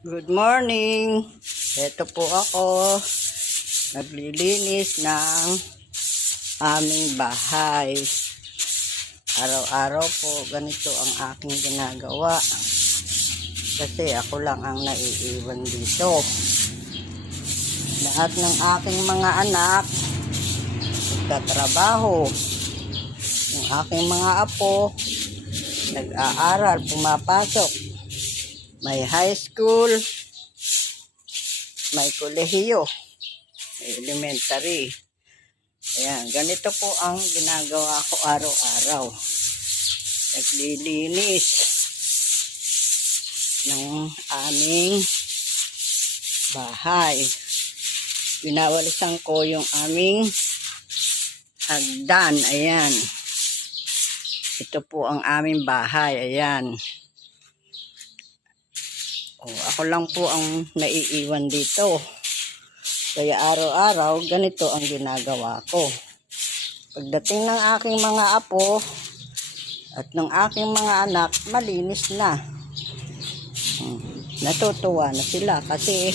Good morning. Ito po ako. Naglilinis ng aming bahay. Araw-araw po ganito ang aking ginagawa. Kasi ako lang ang naiiwan dito. Lahat ng aking mga anak nagtatrabaho. Yung aking mga apo nag-aaral, pumapasok. May high school, may kolehiyo, elementary. Ayan, ganito po ang ginagawa ko araw-araw. Naglilinis ng aming bahay. Winawalisan ko yung aming hagdan. Ayan. Ito po ang aming bahay. Ayan. O, ako lang po ang naiiwan dito. Kaya araw-araw, ganito ang ginagawa ko. Pagdating ng aking mga apo at ng aking mga anak, malinis na. Hmm, Natutuwa na sila kasi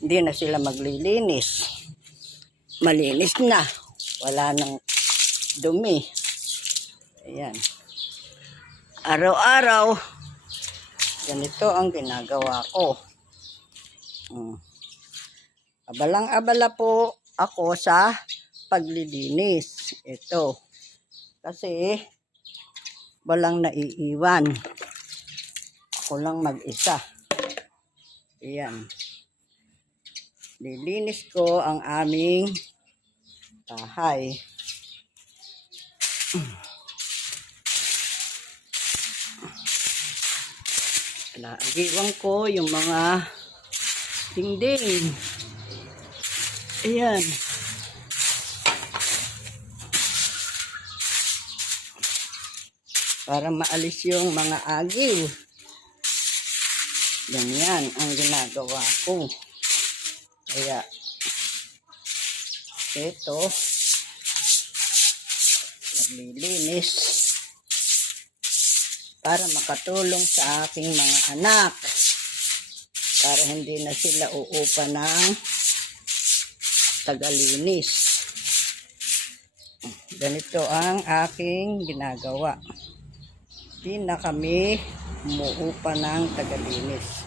hindi na sila maglilinis. Malinis na. Wala nang dumi. Ayan. Araw-araw, ganito ang ginagawa ko. Hmm. Abalang-abala po ako sa paglilinis. Ito. Kasi walang naiiwan. Ako lang mag-isa. Ayan. Lilinis ko ang aming bahay. Naagiwan ko yung mga dingding. Ayan. Para maalis yung mga agiw. Ganyan ang ginagawa ko. Kaya, ito, naglilinis para makatulong sa aking mga anak para hindi na sila uupa ng tagalinis. Ganito ang aking ginagawa. Hindi na kami umuupa ng tagalinis.